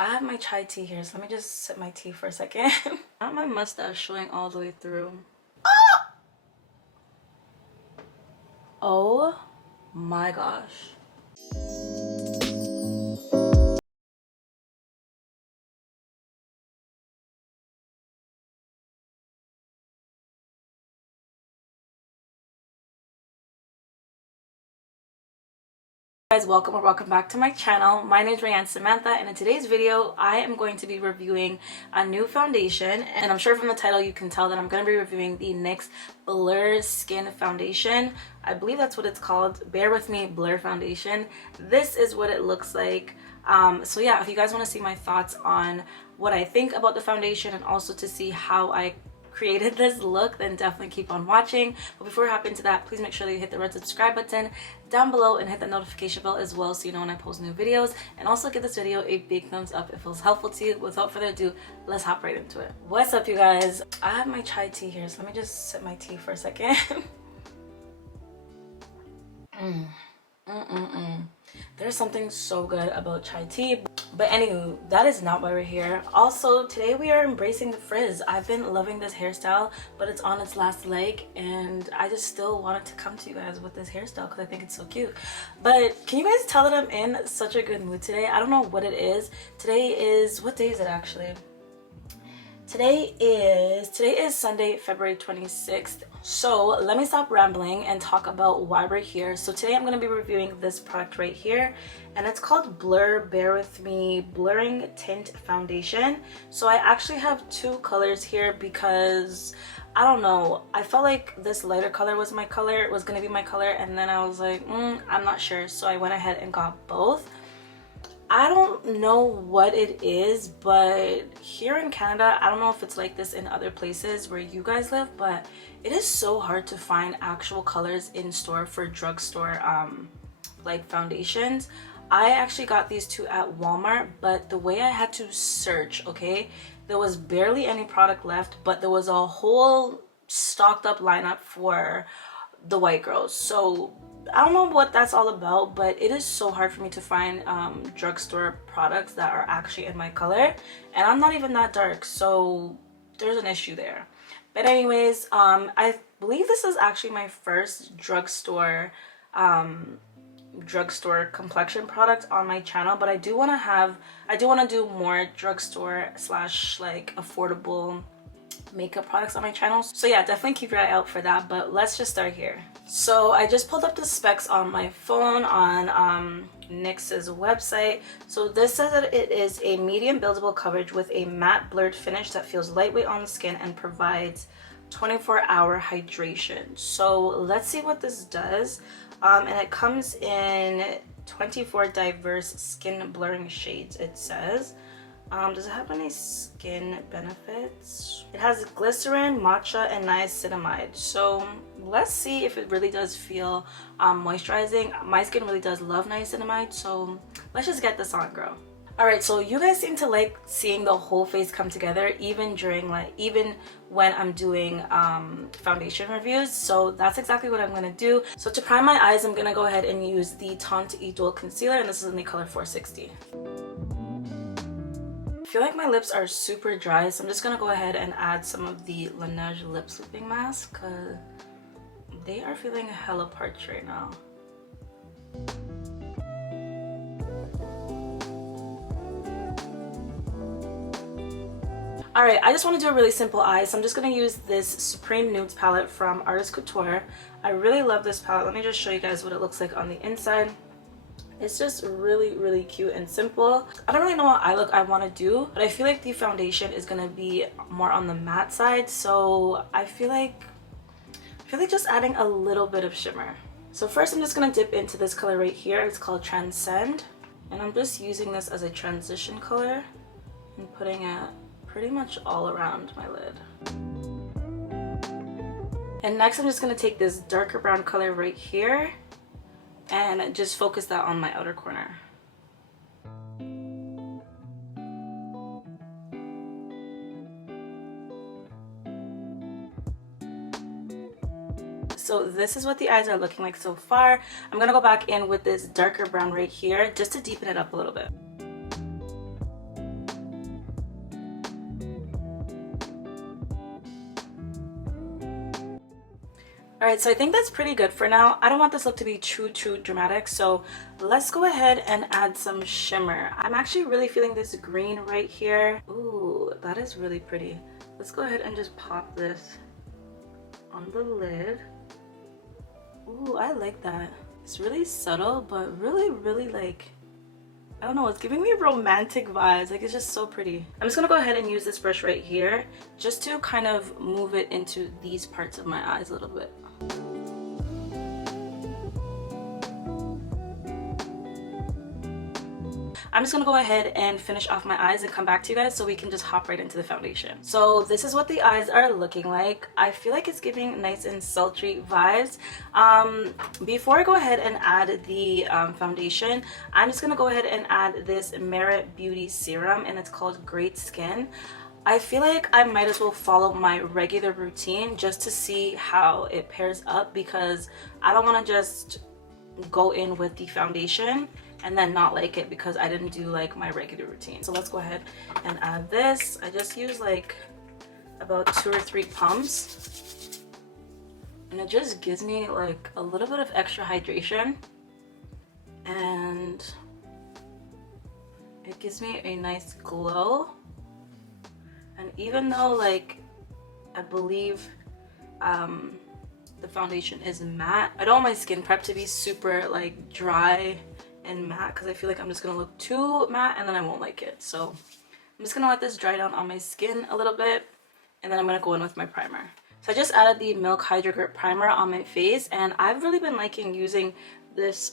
I have my chai tea here, so let me just sip my tea for a second. Not my mustache showing all the way through. Oh my gosh. Guys, welcome or welcome back to my channel. My name is Rayanne Samantha, and in today's video I am going to be reviewing a new foundation, and I'm sure from the title you can tell that I'm going to be reviewing the NYX Blur Skin Foundation. I believe that's what it's called. Bear with me, Blur Foundation. This is what it looks like. So yeah, if you guys want to see my thoughts on what I think about the foundation and also to see how I created this look, then definitely keep on watching. But before we hop into that, please make sure that you hit the red subscribe button down below and hit the notification bell as well, so you know when I post new videos, and also give this video a big thumbs up if it feels helpful to you. Without further ado, let's hop right into it. What's up, you guys? I have my chai tea here, so let me just sip my tea for a second. There's something so good about chai tea. But anywho, that is not why we're here. Also, today we are embracing the frizz. I've been loving this hairstyle, but it's on its last leg, and I just still wanted to come to you guys with this hairstyle because I think it's so cute. But can you guys tell that I'm in such a good mood today? I don't know what it is. Today is, what day is it actually? Today is Sunday, February 26th. So let me stop rambling and talk about why we're here. So today I'm going to be reviewing this product right here, and it's called Blur Bear With Me Blurring Tint Foundation. So I actually have two colors here because I don't know, I felt like this lighter color was my color, was going to be my color, and then I was like, I'm not sure. So I went ahead and got both. I don't know what it is, but here in Canada, I don't know if it's like this in other places where you guys live, but it is so hard to find actual colors in store for drugstore like foundations. I actually got these two at Walmart, but the way I had to search, okay, there was barely any product left, but there was a whole stocked up lineup for the white girls. So I don't know what that's all about, but it is so hard for me to find drugstore products that are actually in my color, and I'm not even that dark, so there's an issue there. But anyways, I believe this is actually my first drugstore complexion product on my channel, but I do want to do more drugstore slash like affordable makeup products on my channel. So yeah, definitely keep your eye out for that, but let's just start here. So I just pulled up the specs on my phone on NYX's website. So this says that it is a medium buildable coverage with a matte blurred finish that feels lightweight on the skin and provides 24-hour hydration. So let's see what this does. And it comes in 24 diverse skin blurring shades, it says. Does it have any skin benefits? It has glycerin, matcha, and niacinamide. So let's see if it really does feel moisturizing. My skin really does love niacinamide, so let's just get this on, girl. Alright, so you guys seem to like seeing the whole face come together even when I'm doing foundation reviews, so that's exactly what I'm gonna do. So to prime my eyes, I'm gonna go ahead and use the Teint Idole concealer, and this is in the color 460. I feel like my lips are super dry, so I'm just gonna go ahead and add some of the Laneige lip sleeping mask because they are feeling hella parched right now. Alright, I just want to do a really simple eye, so I'm just going to use this Supreme Nudes palette from Artiste Couture. I really love this palette. Let me just show you guys what it looks like on the inside. It's just really cute and simple. I don't really know what eye look I want to do, but I feel like the foundation is going to be more on the matte side, so I feel like just adding a little bit of shimmer. So first I'm just going to dip into this color right here. It's called Transcend, and I'm just using this as a transition color and putting it pretty much all around my lid. And next I'm just going to take this darker brown color right here and just focus that on my outer corner. So this is what the eyes are looking like so far. I'm gonna go back in with this darker brown right here just to deepen it up a little bit. All right, so I think that's pretty good for now. I don't want this look to be too dramatic, so let's go ahead and add some shimmer. I'm actually really feeling this green right here. Ooh, that is really pretty. Let's go ahead and just pop this on the lid. Ooh, I like that. It's really subtle, but really like, I don't know, it's giving me romantic vibes. Like, it's just so pretty. I'm just gonna go ahead and use this brush right here just to kind of move it into these parts of my eyes a little bit. I'm just gonna go ahead and finish off my eyes and come back to you guys so we can just hop right into the foundation. So this is what the eyes are looking like. I feel like it's giving nice and sultry vibes. Before I go ahead and add the foundation, I'm just gonna go ahead and add this Merit Beauty serum, and it's called Great Skin. I feel like I might as well follow my regular routine just to see how it pairs up, because I don't want to just go in with the foundation and then not like it because I didn't do like my regular routine. So let's go ahead and add this. I just use like about 2 or 3 pumps, and it just gives me like a little bit of extra hydration, and it gives me a nice glow. And even though like I believe the foundation is matte, I don't want my skin prep to be super like dry and matte, because I feel like I'm just gonna look too matte and then I won't like it. So I'm just gonna let this dry down on my skin a little bit, and then I'm gonna go in with my primer. So I just added the Milk Hydro Grip primer on my face, and I've really been liking using this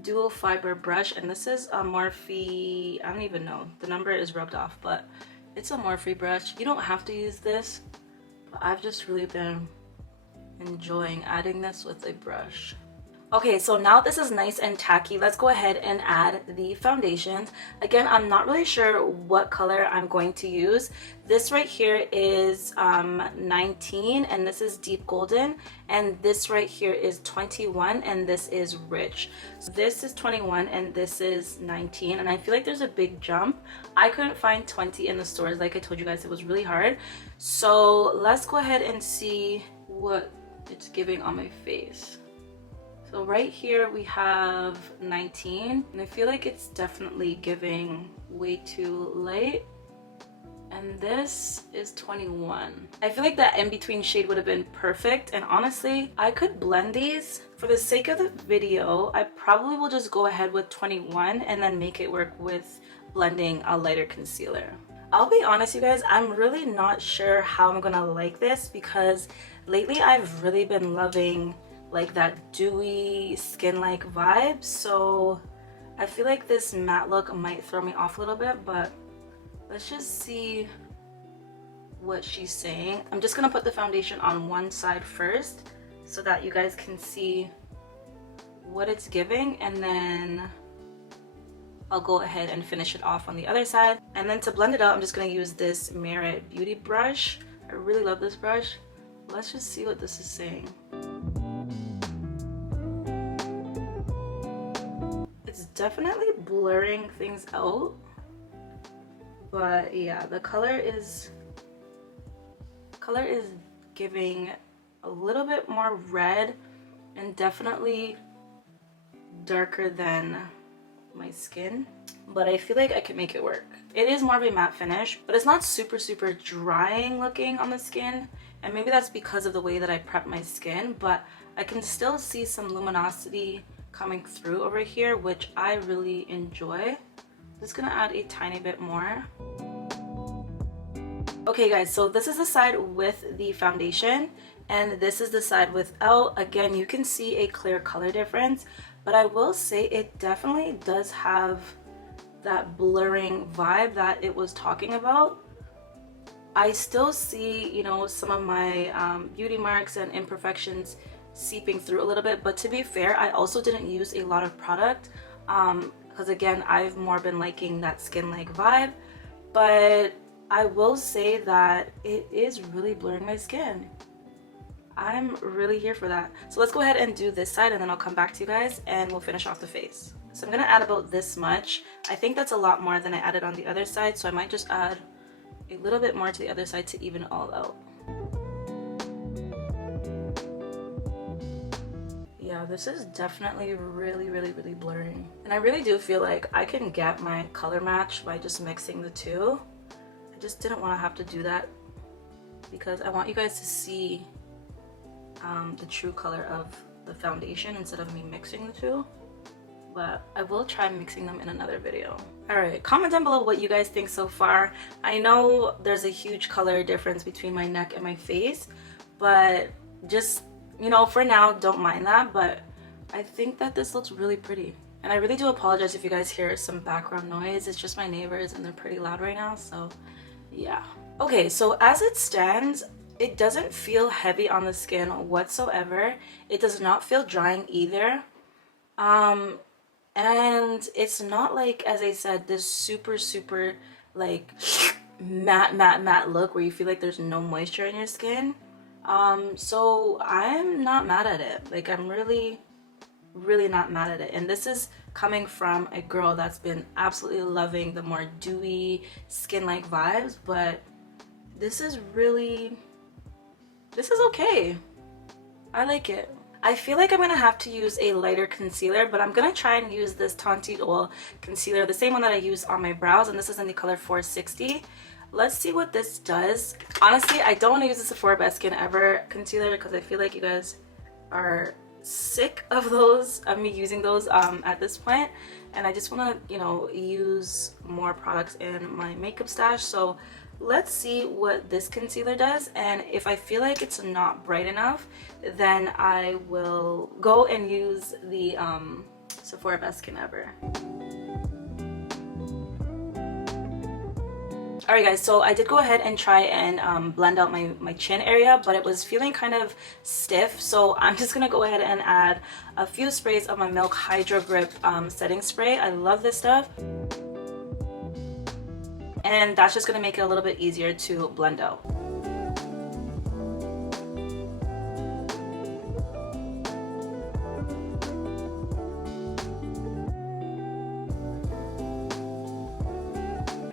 dual fiber brush, and this is a Morphe, I don't even know, the number is rubbed off, but it's a Morphe brush. You don't have to use this, but I've just really been enjoying adding this with a brush. Okay, so now this is nice and tacky. Let's go ahead and add the foundations. Again, I'm not really sure what color I'm going to use. This right here is 19, and this is deep golden, and this right here is 21, and this is rich. So this is 21 and this is 19, and I feel like there's a big jump. I couldn't find 20 in the stores. Like I told you guys, it was really hard. So let's go ahead and see what it's giving on my face. So right here we have 19, and I feel like it's definitely giving way too light. And this is 21. I feel like that in-between shade would have been perfect, and honestly, I could blend these. For the sake of the video, I probably will just go ahead with 21 and then make it work with blending a lighter concealer. I'll be honest, you guys, I'm really not sure how I'm gonna like this, because lately I've really been loving like that dewy skin-like vibe. So I feel like this matte look might throw me off a little bit, but let's just see what she's saying. I'm just gonna put the foundation on one side first so that you guys can see what it's giving, and then I'll go ahead and finish it off on the other side. And then to blend it out, I'm just gonna use this Merit Beauty brush. I really love this brush. Let's just see what this is saying. It's definitely blurring things out, but yeah, the color is giving a little bit more red, and definitely darker than my skin, but I feel like I can make it work. It is more of a matte finish, but it's not super drying looking on the skin, and maybe that's because of the way that I prep my skin, but I can still see some luminosity coming through over here, which I really enjoy. Just gonna add a tiny bit more. Okay guys, so this is the side with the foundation, and this is the side without. Again, you can see a clear color difference, but I will say it definitely does have that blurring vibe that it was talking about. I still see, you know, some of my beauty marks and imperfections seeping through a little bit, but to be fair, I also didn't use a lot of product because again, I've more been liking that skin-like vibe, but I will say that it is really blurring my skin. I'm really here for that. So let's go ahead and do this side, and then I'll come back to you guys and we'll finish off the face. So I'm gonna add about this much. I think that's a lot more than I added on the other side, so I might just add a little bit more to the other side to even it all out. Yeah, this is definitely really blurring. And I really do feel like I can get my color match by just mixing the two. I just didn't want to have to do that because I want you guys to see the true color of the foundation instead of me mixing the two. But I will try mixing them in another video. Alright, comment down below what you guys think so far. I know there's a huge color difference between my neck and my face, but just, you know, for now, don't mind that. But I think that this looks really pretty. And I really do apologize if you guys hear some background noise. It's just my neighbors and they're pretty loud right now, so yeah. Okay, so as it stands, it doesn't feel heavy on the skin whatsoever. It does not feel drying either. And it's not like, as I said, this super like matte look where you feel like there's no moisture in your skin. So I'm not mad at it. Like, I'm really not mad at it. And this is coming from a girl that's been absolutely loving the more dewy skin-like vibes, but this is okay. I like it. I feel like I'm gonna have to use a lighter concealer, but I'm gonna try and use this Teint Idole concealer, the same one that I use on my brows, and this is in the color 460. Let's see what this does. Honestly, I don't want to use the Sephora Best Skin Ever concealer because I feel like you guys are sick of those, of me using those at this point, and I just want to, you know, use more products in my makeup stash. So let's see what this concealer does, and if I feel like it's not bright enough, then I will go and use the Sephora Best Skin Ever. Alright guys, so I did go ahead and try and blend out my chin area, but it was feeling kind of stiff, so I'm just gonna go ahead and add a few sprays of my Milk Hydro Grip setting spray. I love this stuff. And that's just gonna make it a little bit easier to blend out.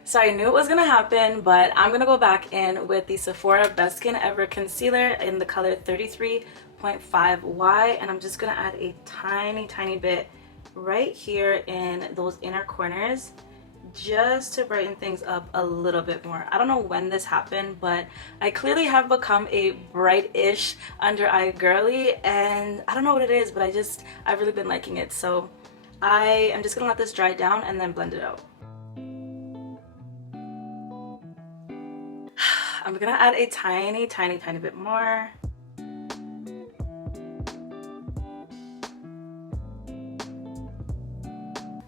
So I knew it was gonna happen, but I'm gonna go back in with the Sephora Best Skin Ever concealer in the color 33.5Y, and I'm just gonna add a tiny bit right here in those inner corners, just to brighten things up a little bit more. I don't know when this happened, but I clearly have become a bright-ish under eye girly, and I don't know what it is, but I've really been liking it. So I am just gonna let this dry down and then blend it out. I'm gonna add a tiny bit more.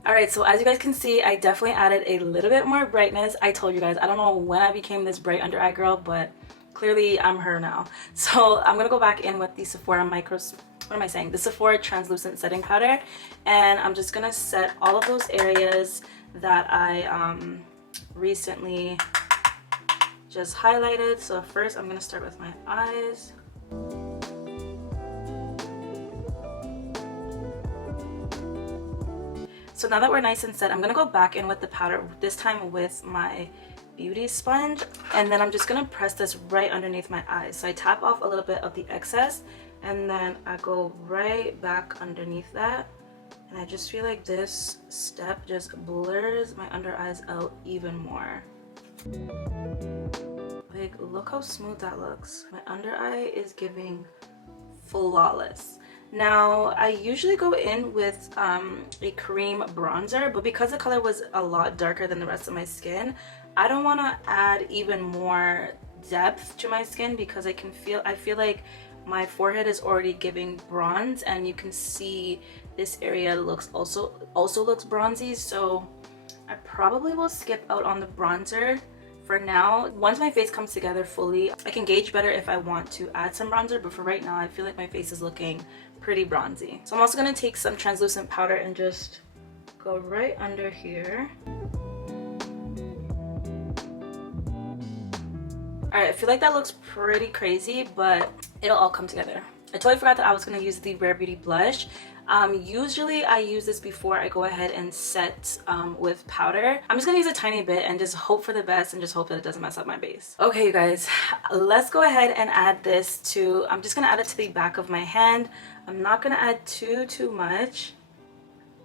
Alright, so as you guys can see, I definitely added a little bit more brightness. I told you guys, I don't know when I became this bright under eye girl, but clearly I'm her now. So I'm gonna go back in with the Sephora the Sephora Translucent Setting Powder, and I'm just gonna set all of those areas that I recently just highlighted. So first I'm gonna start with my eyes. So now that we're nice and set, I'm gonna go back in with the powder, this time with my beauty sponge, and then I'm just gonna press this right underneath my eyes. So I tap off a little bit of the excess, and then I go right back underneath that, and I just feel like this step just blurs my under eyes out even more. Like, look how smooth that looks. My under eye is giving flawless. Now, I usually go in with a cream bronzer, but because the color was a lot darker than the rest of my skin, I don't want to add even more depth to my skin because I feel like my forehead is already giving bronze, and you can see this area also looks bronzy. So I probably will skip out on the bronzer for now. Once my face comes together fully, I can gauge better if I want to add some bronzer, but for right now I feel like my face is looking pretty bronzy. So I'm also going to take some translucent powder and just go right under here. Alright, I feel like that looks pretty crazy, but it'll all come together. I totally forgot that I was going to use the Rare Beauty blush. Usually I use this before I go ahead and set with powder. I'm just gonna use a tiny bit and just hope for the best and just hope that it doesn't mess up my base. Okay, you guys, let's go ahead and add this to, I'm just gonna add it to the back of my hand. I'm not gonna add too much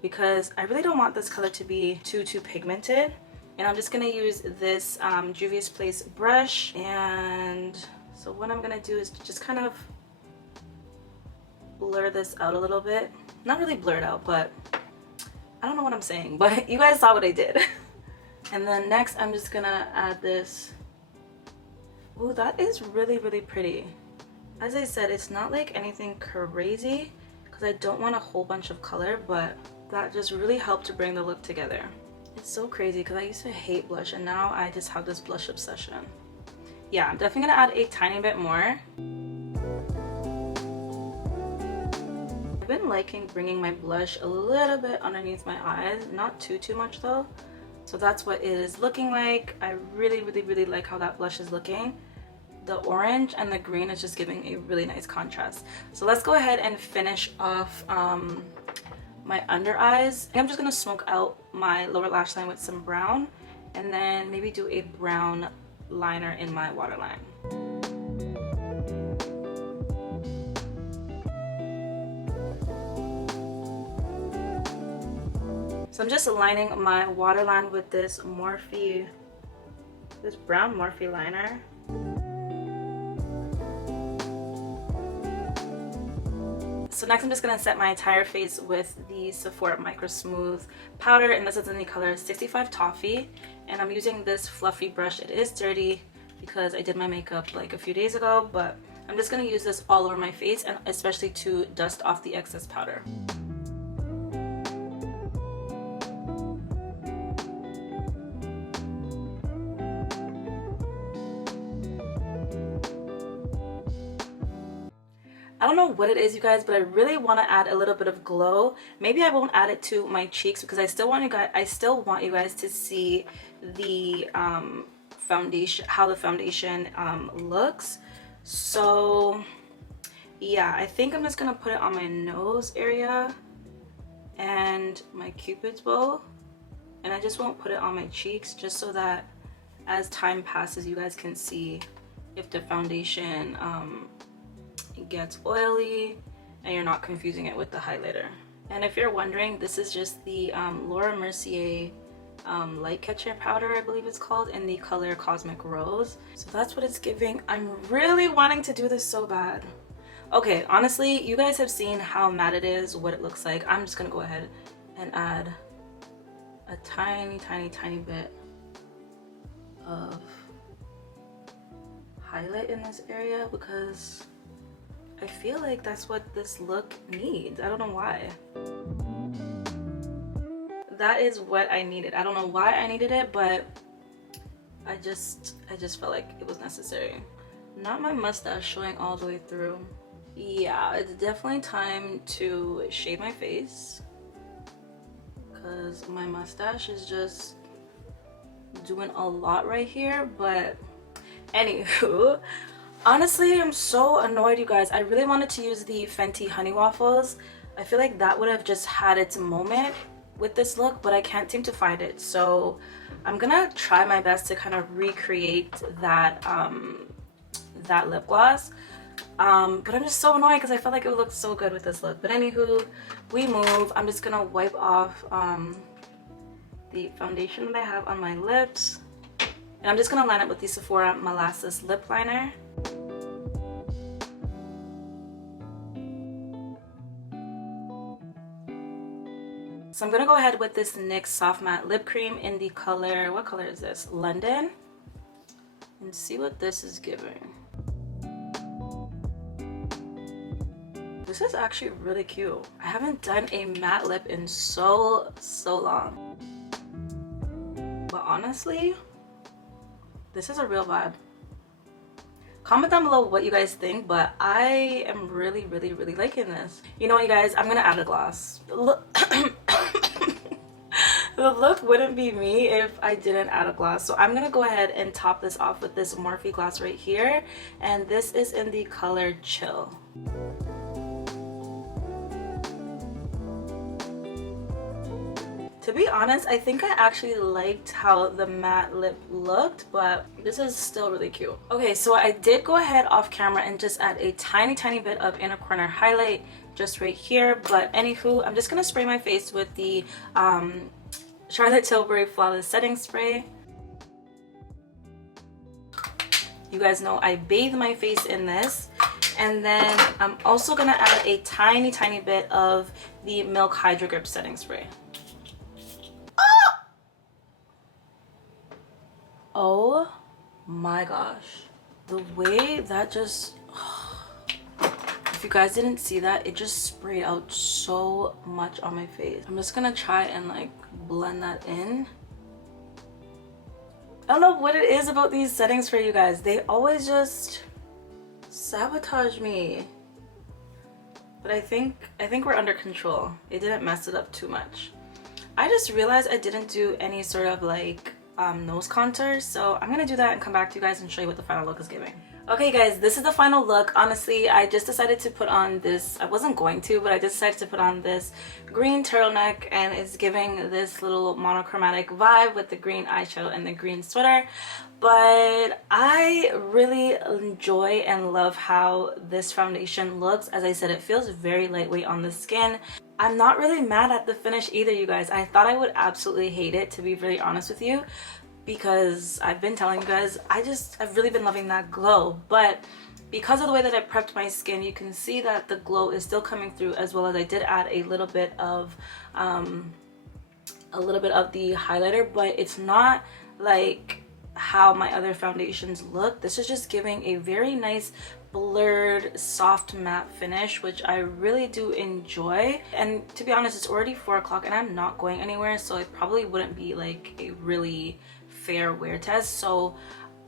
because I really don't want this color to be too pigmented. And I'm just gonna use this Juvia's Place brush. And so what I'm gonna do is just kind of blur this out a little bit. Not really blurred out, but I don't know what I'm saying, but you guys saw what I did. And then next I'm just gonna add this. Ooh, that is really pretty. As I said, it's not like anything crazy because I don't want a whole bunch of color, but that just really helped to bring the look together. It's so crazy because I used to hate blush and now I just have this blush obsession. Yeah, I'm definitely gonna add a tiny bit more. I've been liking bringing my blush a little bit underneath my eyes, not too much though. So that's what it is looking like. I really like how that blush is looking. The orange and the green is just giving a really nice contrast. So let's go ahead and finish off my under eyes. I'm just gonna smoke out my lower lash line with some brown and then maybe do a brown liner in my waterline. So I'm just aligning my waterline with this Morphe, this brown Morphe liner. So next I'm just gonna set my entire face with the Sephora Microsmooth powder, and this is in the color 65 Toffee. And I'm using this fluffy brush. It is dirty because I did my makeup like a few days ago, but I'm just gonna use this all over my face and especially to dust off the excess powder. I don't know what it is, you guys, but I really want to add a little bit of glow. Maybe I won't add it to my cheeks because I still want you guys to see the foundation, how the foundation looks. So yeah, I think I'm just gonna put it on my nose area and my Cupid's bow, and I just won't put it on my cheeks, just so that as time passes you guys can see if the foundation it gets oily and you're not confusing it with the highlighter. And if you're wondering, this is just the Laura Mercier light catcher powder, I believe it's called, in the color Cosmic Rose. So that's what it's giving. I'm really wanting to do this so bad. Okay, honestly, you guys have seen how matte it is, what it looks like. I'm just gonna go ahead and add a tiny bit of highlight in this area because I feel like that's what this look needs. I don't know why. That is what I needed. I don't know why I needed it, but I just felt like it was necessary. Not my mustache showing all the way through. Yeah, it's definitely time to shave my face because my mustache is just doing a lot right here. But anywho, honestly, I'm so annoyed, you guys. I really wanted to use the Fenty Honey Waffles. I feel like that would have just had its moment with this look, but I can't seem to find it. So I'm gonna try my best to kind of recreate that that lip gloss. But I'm just so annoyed because I felt like it would look so good with this look. But anywho, we move. I'm just gonna wipe off the foundation that I have on my lips. And I'm just gonna line it with the Sephora Molasses lip liner. So I'm gonna go ahead with this NYX Soft Matte Lip Cream in the color, what color is this? London. And see what this is giving. This is actually really cute. I haven't done a matte lip in so long. But honestly, this is a real vibe. Comment down below what you guys think, but I am really liking this. You know what, you guys, I'm gonna add a gloss. The look wouldn't be me if I didn't add a gloss. So I'm gonna go ahead and top this off with this Morphe gloss right here, and this is in the color Chill. To be honest, I think I actually liked how the matte lip looked, but this is still really cute. Okay, so I did go ahead off camera and just add a tiny bit of inner corner highlight just right here. But anywho, I'm just gonna spray my face with the Charlotte Tilbury Flawless Setting Spray. You guys know I bathe my face in this. And then I'm also gonna add a tiny bit of the Milk Hydro Grip Setting Spray. Oh my gosh, the way that just, if you guys didn't see that, it just sprayed out so much on my face. I'm just gonna try and like blend that in. I don't know what it is about these settings for you guys. They always just sabotage me. But I think we're under control. It didn't mess it up too much. I just realized I didn't do any sort of like nose contour, so I'm gonna do that and come back to you guys and show you what the final look is giving. Okay guys, this is the final look. Honestly, I just decided to put on this, I wasn't going to, but I just decided to put on this green turtleneck, and it's giving this little monochromatic vibe with the green eyeshadow and the green sweater. But I really enjoy and love how this foundation looks. As I said, it feels very lightweight on the skin. I'm not really mad at the finish either, you guys. I thought I would absolutely hate it, to be really honest with you, because I've been telling you guys, I've really been loving that glow. But because of the way that I prepped my skin, you can see that the glow is still coming through, as well as I did add a little bit of the highlighter, but it's not like how my other foundations look. This is just giving a very nice blurred soft matte finish, which I really do enjoy. And to be honest, it's already 4 o'clock and I'm not going anywhere, so it probably wouldn't be like a really fair wear test. So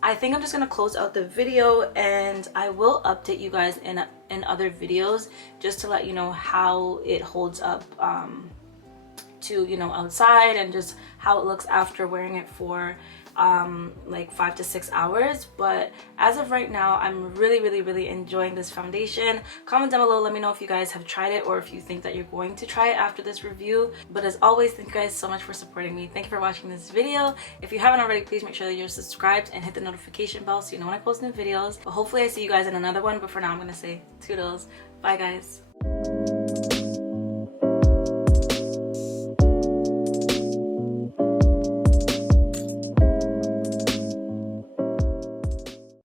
I think I'm just gonna close out the video, and I will update you guys in other videos just to let you know how it holds up to, you know, outside, and just how it looks after wearing it for like 5 to 6 hours. But as of right now, I'm really enjoying this foundation. Comment down below, let me know if you guys have tried it or if you think that you're going to try it after this review. But as always, thank you guys so much for supporting me. Thank you for watching this video. If you haven't already, please make sure that you're subscribed and hit the notification bell so you know when I post new videos. But hopefully I see you guys in another one. But for now, I'm gonna say toodles. Bye guys.